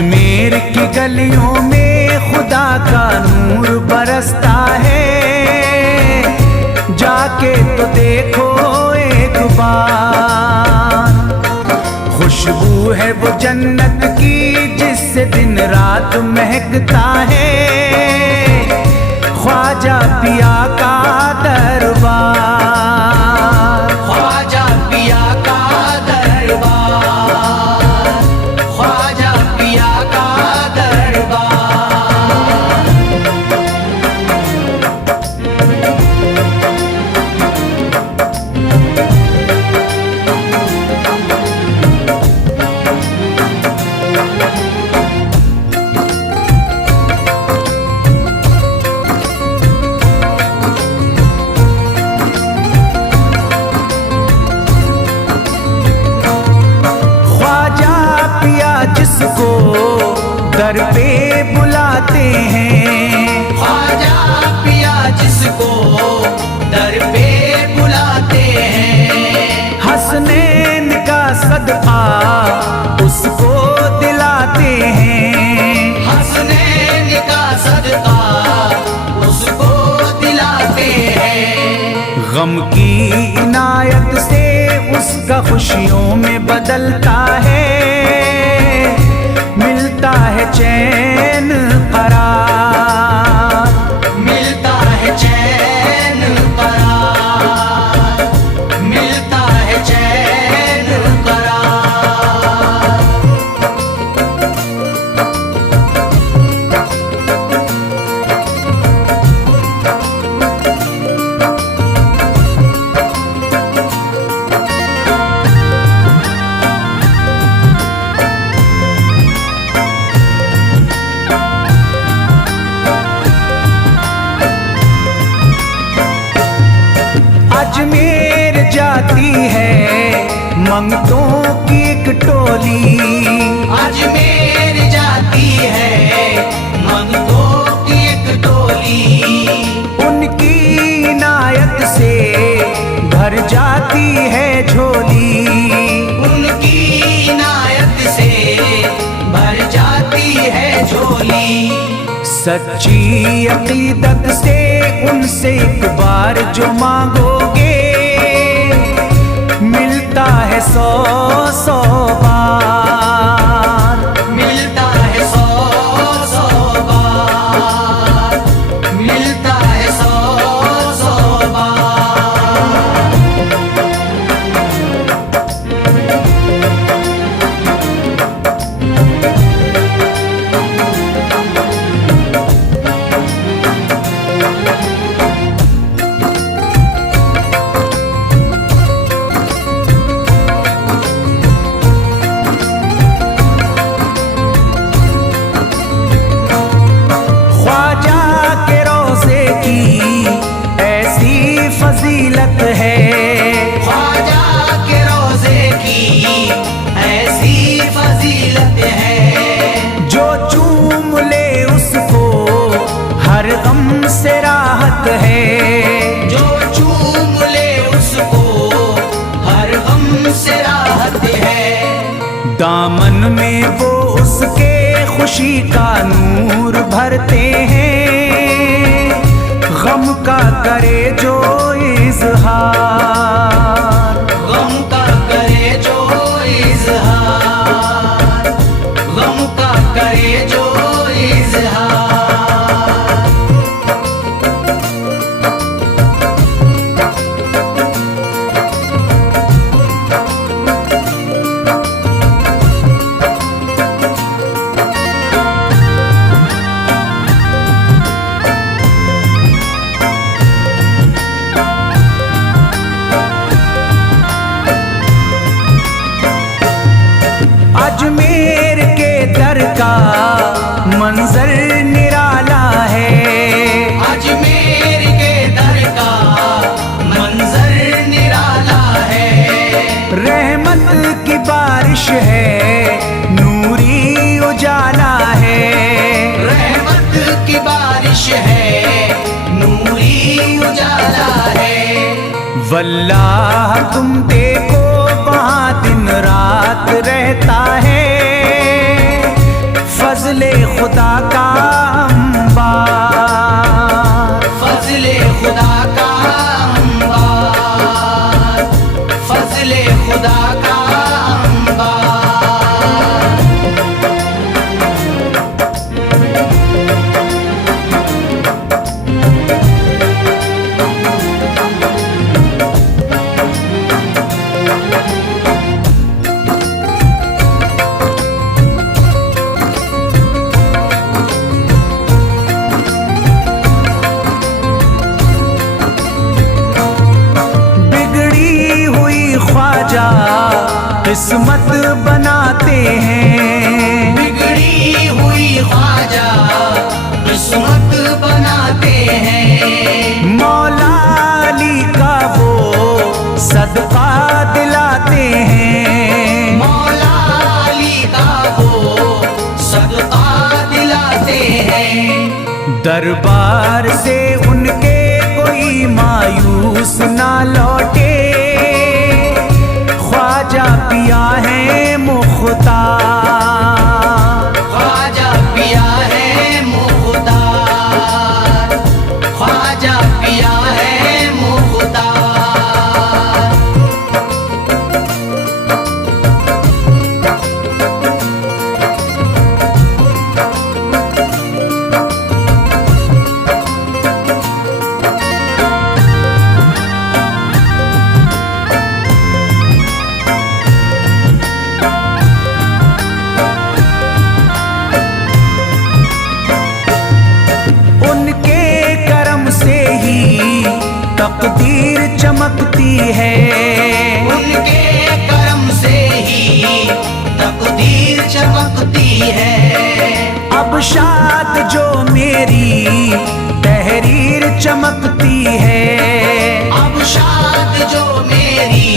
अजमेर की गलियों में खुदा का नूर बरसता है, जाके तो देखो एक बार। खुशबू है वो जन्नत की जिससे दिन रात महकता है, ख्वाजा पिया का दरबार। ख्वाजा पिया का दरबार, ख्वाजा पिया का दरबार। जिसको दर पे बुलाते हैं, ख्वाजा पिया जिसको दर पे बुलाते हैं, हसनैन का सदका उसको दिलाते हैं, हसनैन का सदका उसको दिलाते हैं। गम की इनायत से उसका खुशियों में बदलता है, मिलता है चैन करार, मिलता है चैन करार, मिलता है चैन करार। अजमेर जाती है मंगतों की एक टोली, अजमेर जाती है मंगतों की एक टोली, उनकी इनायत से भर जाती है झोली, उनकी इनायत से भर जाती है झोली। सच्ची अकीदत से उनसे एक बार जो मांगोगे, मिलता है 100 बार, मिलता है 100 बार, मिलता है 100 बार। फजीलत है ख्वाजा के रोज़े की ऐसी फजीलत है, जो चूम ले उसको हर गम से राहत है, जो चूम ले उसको हर गम से राहत है। दामन में वो उसके खुशी का नूर भरते हैं, गम का करे जो इज़हार, गम का करे जो इज़हार, गम का करे जो इज़हार। अजमेर के दर का मंजर निराला है, अजमेर के दर का मंजर निराला है। रहमत की बारिश है, नूरी उजाला है, रहमत की बारिश है, नूरी उजाला है। वल्लाह तुम देखो वहाँ दिन रात रहता है, फजले खुदा का अंबार, फजले खुदा का अंबार, फजले खुदा का अंबार। किस्मत बनाते हैं, बिगड़ी हुई ख्वाजा किस्मत बनाते हैं। मौला अली का वो सदका दिलाते हैं, मौला अली का वो सदका दिलाते हैं। दरबार से उनके कोई मायूस ना लौटे, ख्वाजा पिया है मुख्तार, ख्वाजा पिया है मुख्तार, ख्वाजा पिया है मुख्तार। तकदीर चमकती है, उनके करम से ही तकदीर चमकती है। अब शाद जो मेरी तहरीर चमकती है, अब शाद जो मेरी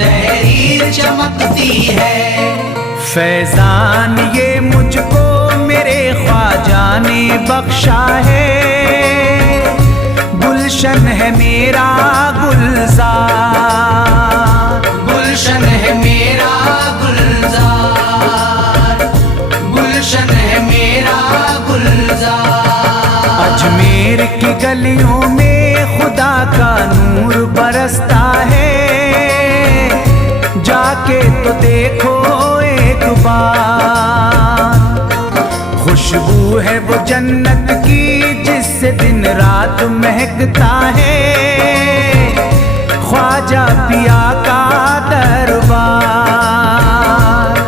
तहरीर चमकती है। फैजान ये मुझको मेरे ख्वाजा ने बख्शा है, गुलशन है मेरा गुलजार, गुलशन है मेरा गुलजार, गुलशन है मेरा गुलजार। अजमेर की गलियों में खुदा का नूर बरसता है, जाके तो देखो एक बार। खुशबू है वो जन्नत की जिससे दिन रात महकता है, ख्वाजा पिया का दरबार,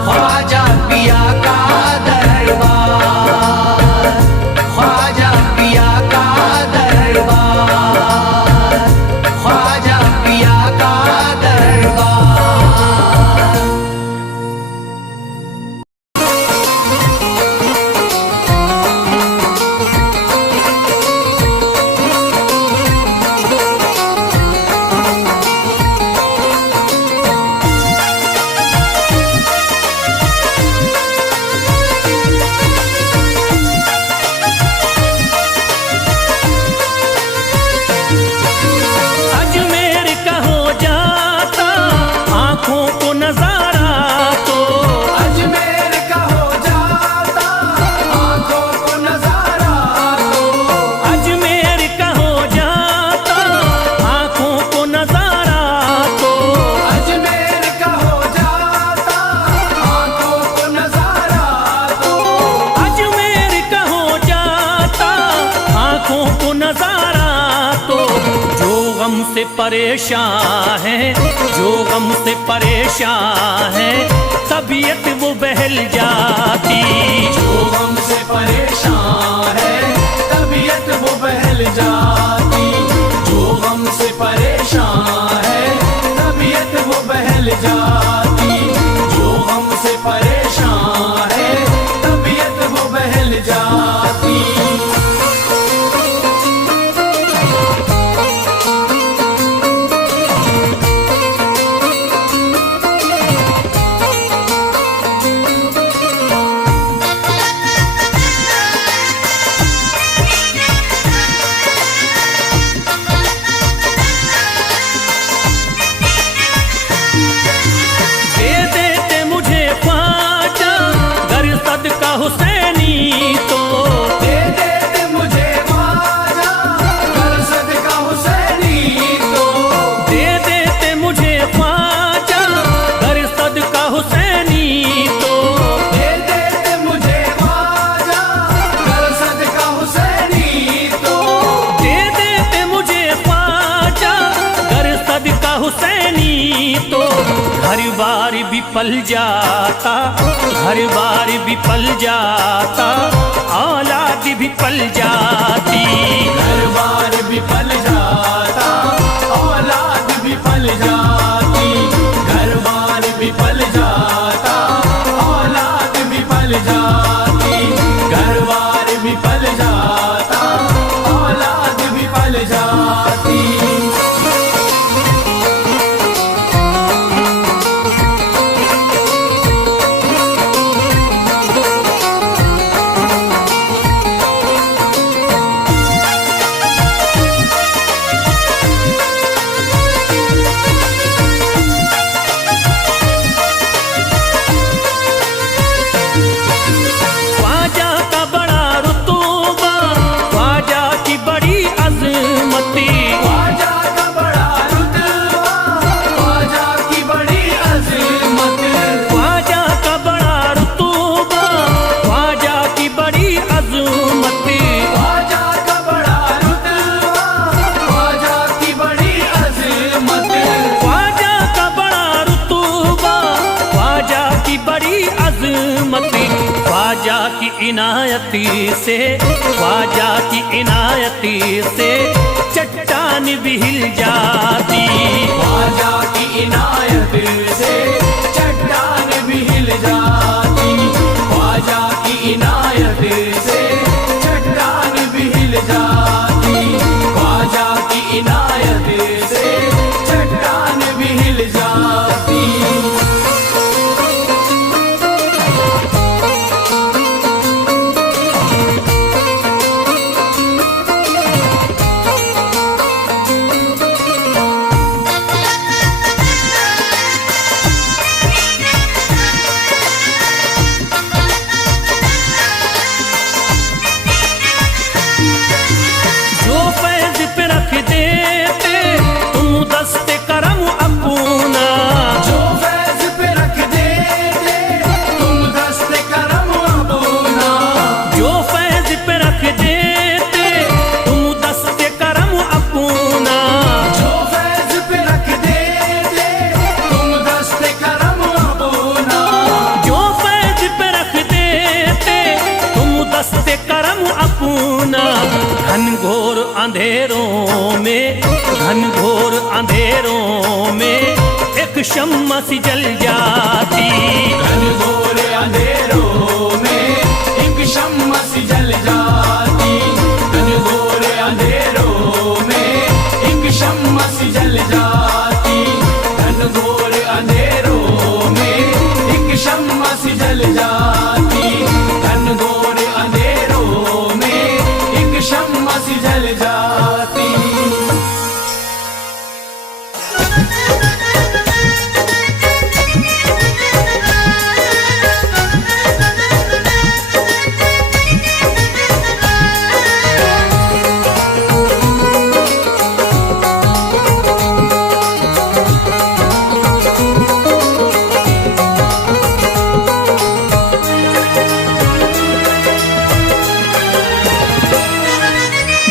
ख्वाजा पिया का दरबार, ख्वाजा पिया का दरबार, ख्वाजा पिया का दरबार। से परेशान है, जो गम से परेशान है, तबीयत वो बहल जाती। जो गम से परेशान है, तबीयत वो बहल जाती। जो गम से परेशान है, तबीयत वो बहल जाती। जो गम से परेशान है, तबीयत वो बहल जाती। हर बार विफल जाता, हर बार विफल जाता, औलाद विफल जाती। हर बार विफल जाता, औलाद विफल जाती। घर बार विफल जाता, औलाद विफल जाती। घर बार विफल जाता, औलाद विफल जाती। ख्वाजा का बड़ा रुतबा, ख्वाजा की बड़ी अजमती। ख्वाजा का बड़ा रुतबा, ख्वाजा की बड़ी अज़मत। ख्वाजा का बड़ा रुतबा, ख्वाजा की बड़ी अजमती। ख्वाजा का बड़ा रुतबा, ख्वाजा की बड़ी अज़मत। ख्वाजा का बड़ा रुतबा, ख्वाजा की बड़ी अजमती। ख्वाजा की इनायती से, ख्वाजा की इनायती से चट्टान भी हिल जाती। ख्वाजा की इनायत से चट्टान भी हिल जाती। ख्वाजा की इनायत से चट्टान भी हिल जाती। ख्वाजा की इनायत से चट्टान भी हिल जाती। जो फैज पे रख देते तुम दस्ते करम अपना। जो फैज़ पे रख देते तुम दस्ते करम अपना। जो फैज पे रख देते तुम दस्ते करम अपना। जो फैज़ पे रख देते तुम दस्ते करम अपना। जो फैज पे रख देते तुम दस्ते करम अपना। घनघोर अंधेरों में, घनघोर अंधेरों में एक शम्मा सी जल जाती। घनघोर अंधेरों में एक शम्मा सी जल जाती। घनघोर अंधेरों में एक शम्मा सी जल जाती। घनघोर अंधेरों में एक शम्मा सी जल जाती। घनघोर अंधेरों में एक शम्मा सी जल जाती।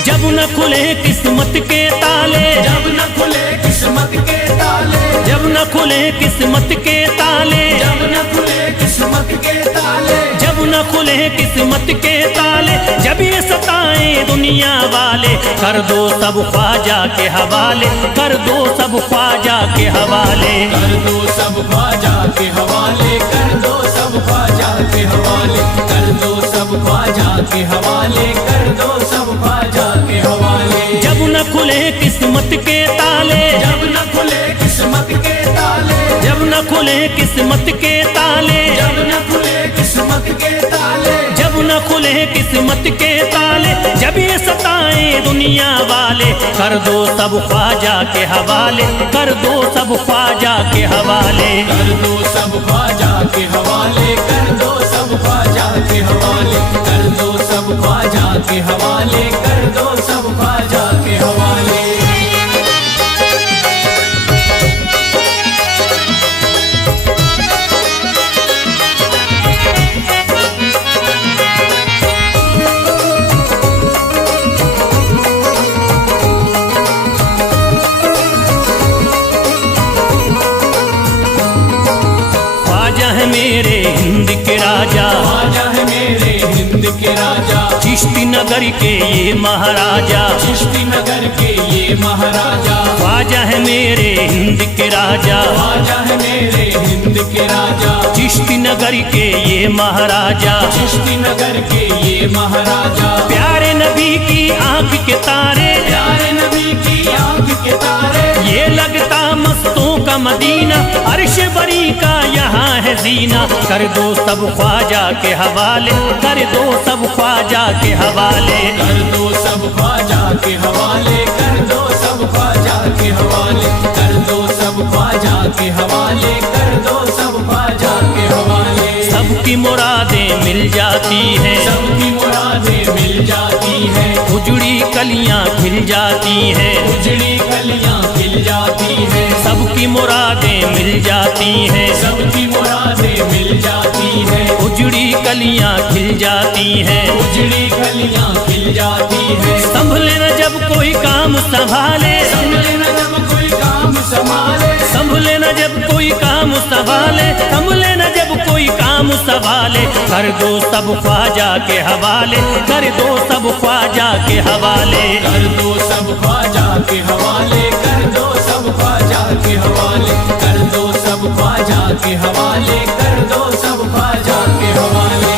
जब न खुले किस्मत के ताले, जब न खुले किस्मत के ताले। जब न खुले किस्मत के ताले, जब न खुले किस्मत के ताले। जब न खुले किस्मत के ताले, जब ये सताएं दुनिया वाले, कर दो सब ख्वाजा के हवाले, कर दो सब ख्वाजा के हवाले। कर दो सब ख्वाजा के हवाले। कर दो सब ख्वाजा के हवाले। कर दो सब ख्वाजा के हवाले। कर दो सब ख्वाजा के हवाले। जब न खुले किस्मत के ताले, जब न खुले किस्मत के ताले। जब न खुले किस्मत के ताले, जब न खुले किस्मत के ताले। जब न खुले किस्मत के ताले, जब ये सताएं दुनिया वाले, कर दो सब ख्वाजा के हवाले, कर दो सब ख्वाजा के हवाले। कर दो सब ख्वाजा के हवाले। कर दो सब ख्वाजा के हवाले। कर दो सब ख्वाजा के हवाले। कर दो सब ख्वाजा के हवाले। राजा, ख्वाजा है मेरे हिंद के राजा, चिश्ती नगर के ये महाराजा, चिश्ती नगर के ये महाराजा, ख्वाजा है मेरे हिंद के राजा, ख्वाजा है मेरे हिंद के राजा, चिश्ती नगर के ये महाराजा, चिश्ती नगर के ये महाराजा, प्यारे नबी की आंख के तारे, प्यारे नबी की आंख के तारे, ये लगता मस्तों का मदीना, अर्श बरी का यहाँ है जीना, कर दो सब ख्वाजा के हवाले, कर दो सब ख्वाजा के हवाले, कर दो सब ख्वाजा के हवाले, कर दो सब ख्वाजा के हवाले, कर दो सब ख्वाजा के हवाले, कर दो सब ख्वाजा के हवाले। सबकी मुरादें मिल जाती हैं, सबकी मुरादें मिल जाती हैं, उजड़ी कलियां खिल जाती हैं, उजड़ी कलियां खिल जाती हैं, सबकी मुरादें मिल जाती हैं, सबकी मुरादें मिल जाती हैं, उजड़ी कलियां खिल जाती हैं, उजड़ी कलियां खिल जाती हैं। संभले न जब कोई काम संभाले, संभले न जब कोई काम संभाले, संभले न जब कोई काम संभाले, संभले न जब कोई काम संभाले, कर दो सब ख्वाजा के हवाले, कर दो सब ख्वाजा के हवाले, कर दो सब ख्वाजा के हवाले, कर दो सब ख्वाजा के हवाले, कर दो सब ख्वाजा के हवाले, कर दो सब ख्वाजा के हवाले।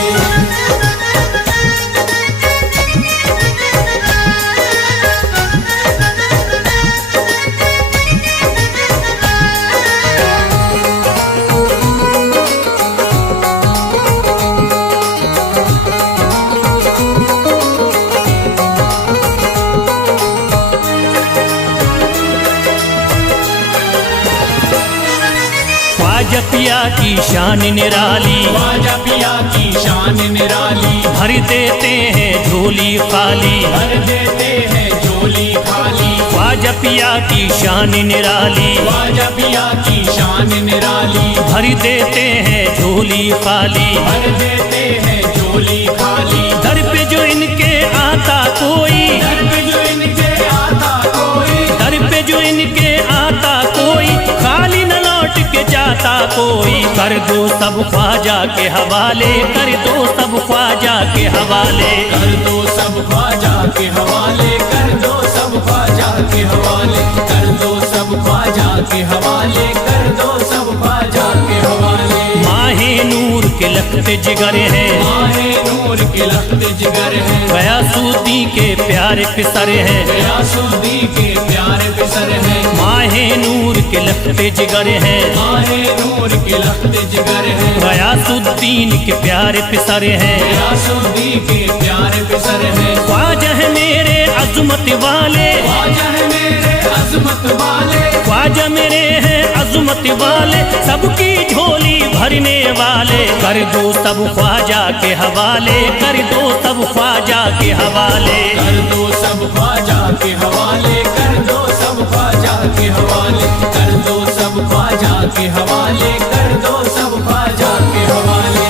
ख्वाजा पिया की शान निराली, ख्वाजा पिया की शान निराली, भर देते हैं झोली खाली, भर देते हैं झोली खाली, ख्वाजा पिया की शान निराली, ख्वाजा पिया की शान निराली, भर देते हैं झोली खाली, भर देते हैं झोली खाली, दर पे जो इनके आता कोई, दर पे जो इनके आता कोई, दर पे जो इनके आता कोई, खाली न लौट के जाता कोई, कर दो सब ख्वाजा के हवाले, कर दो सब ख्वाजा के हवाले, कर दो सब ख्वाजा के हवाले, कर दो सब ख्वाजा के हवाले, कर दो सब ख्वाजा के हवाले, कर दो सब ख्वाजा के हवाले। माहे नूर के लखते जिगर हैं, माहे नूर के लखते जिगर हैं, गयासुद्दीन के प्यारे पिसर हैं, गयासुद्दीन के प्यारे पिसर हैं, माहे नूर के लखते जिगर हैं, माहे नूर के लखते जिगर हैं, गयासुद्दीन के प्यारे पिसर हैं, गयासुद्दीन के प्यारे पिसर हैं। ख्वाजा है मेरे अजमत वाले, ख्वाजा है मेरे अजमत वाले, ख्वाजा मेरे हैं अजमत वाले, सबकी झोली भरने वाले, कर दो सब ख्वाजा के हवाले, कर दो सब ख्वाजा के हवाले, कर दो सब ख्वाजा के हवाले, कर दो सब ख्वाजा के हवाले, कर दो सब ख्वाजा के हवाले, कर दो सब ख्वाजा के हवाले।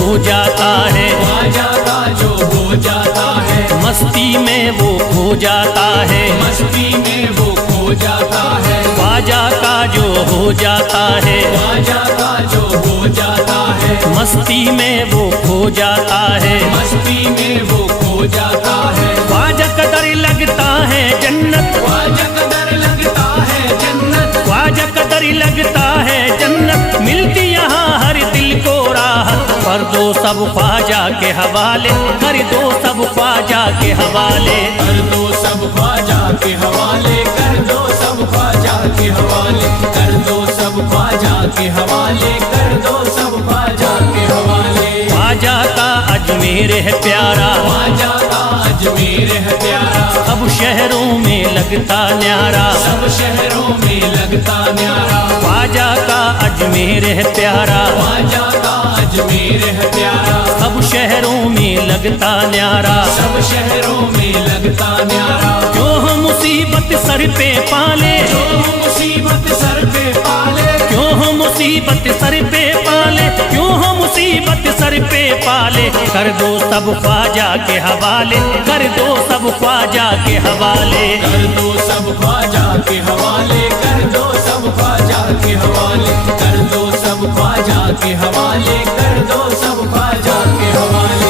हो जाता है, ख्वाजा का जो हो जाता है, मस्ती में वो खो जाता है, मस्ती में वो खो जाता है, ख्वाजा का जो हो जाता है, ख्वाजा का जो हो जाता है, मस्ती में वो खो जाता है, मस्ती में वो खो जाता है, ख्वाजा कदर लगता है जन्नत, ख्वाजा कदर लगता है जन्नत, ख्वाजा कदर लगता है जन्नत, मिलती यहाँ हर दिल को राहत, कर दो सब ख्वाजा के हवाले, कर दो सब ख्वाजा के हवाले, कर दो सब ख्वाजा के हवाले, कर दो सब ख्वाजा के हवाले, कर दो सब ख्वाजा के हवाले, कर दो सब ख्वाजा के हवाले। ख्वाजा का अजमेर है प्यारा, ख्वाजा का अजमेर है प्यारा, सब शहरों में लगता न्यारा, सब शहरों में लगता न्यारा, ख्वाजा का अजमेर है प्यारा, ख्वाजा का अजमेर है प्यारा, सब शहरों में लगता न्यारा, सब शहरों में लगता न्यारा, जो हम मुसीबत सर पे पाले, जो मुसीबत सर पे पाले, क्यों हो मुसीबत सर पे पाले, क्यों हो मुसीबत सर पे पाले। कर दो सब ख्वाजा के हवाले, कर दो सब ख्वाजा के हवाले। कर दो सब ख्वाजा के हवाले, कर दो सब ख्वाजा के हवाले, कर दो सब ख्वाजा के हवाले, कर दो सब ख्वाजा के हवाले।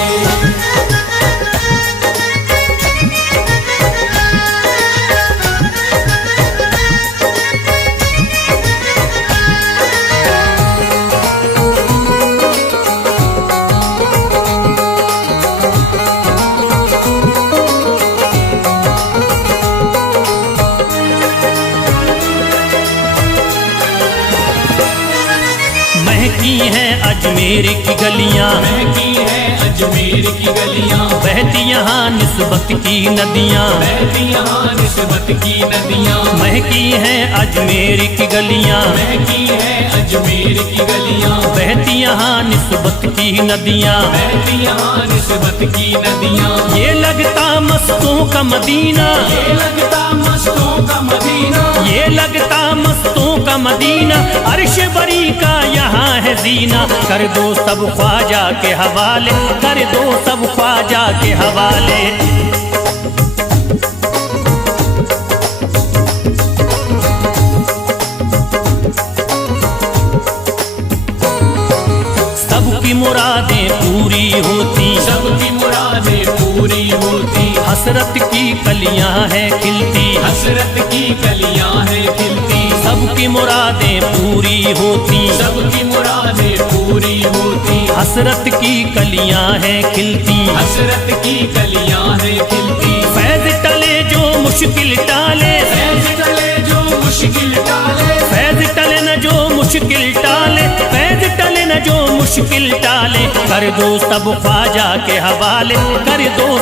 महकी हैं अजमेर की गलियां, महकी है अजमेर की गलियां, बहती यहाँ निस्बत की नदियां। बहती यहाँ निस्बत की नदियां, महकी हैं अजमेर की गलियां, महकी है अजमेर की गलियां, बहती यहाँ निस्बत की नदियां। बहती यहाँ निस्बत की नदियां। ये लगता मस्तों का मदीना, ये लगता मस्तों का मदीना, ये लगता मस्तों का मदीना, अर्श बरी का यहाँ है जीना। कर दो सब ख्वाजा के हवाले, कर दो सब ख्वाजा के हवाले। सबकी मुरादें पूरी होती, सबकी मुरादें पूरी होती, हसरत की कलियां हैं खिलती, हसरत की कलियां हैं खिलती। सबकी मुरादें पूरी होती, सबकी मुरादें पूरी होती, हसरत की कलियां हैं खिलती। हसरत की कलियां हैं खिलती। फैज टले जो मुश्किल टाले, फैज टले जो मुश्किल टाले, फैज टले न जो मुश्किल टाले, फैज टले न जो मुश्किल टाले। कर दो सब ख्वाजा के हवाले, कर दो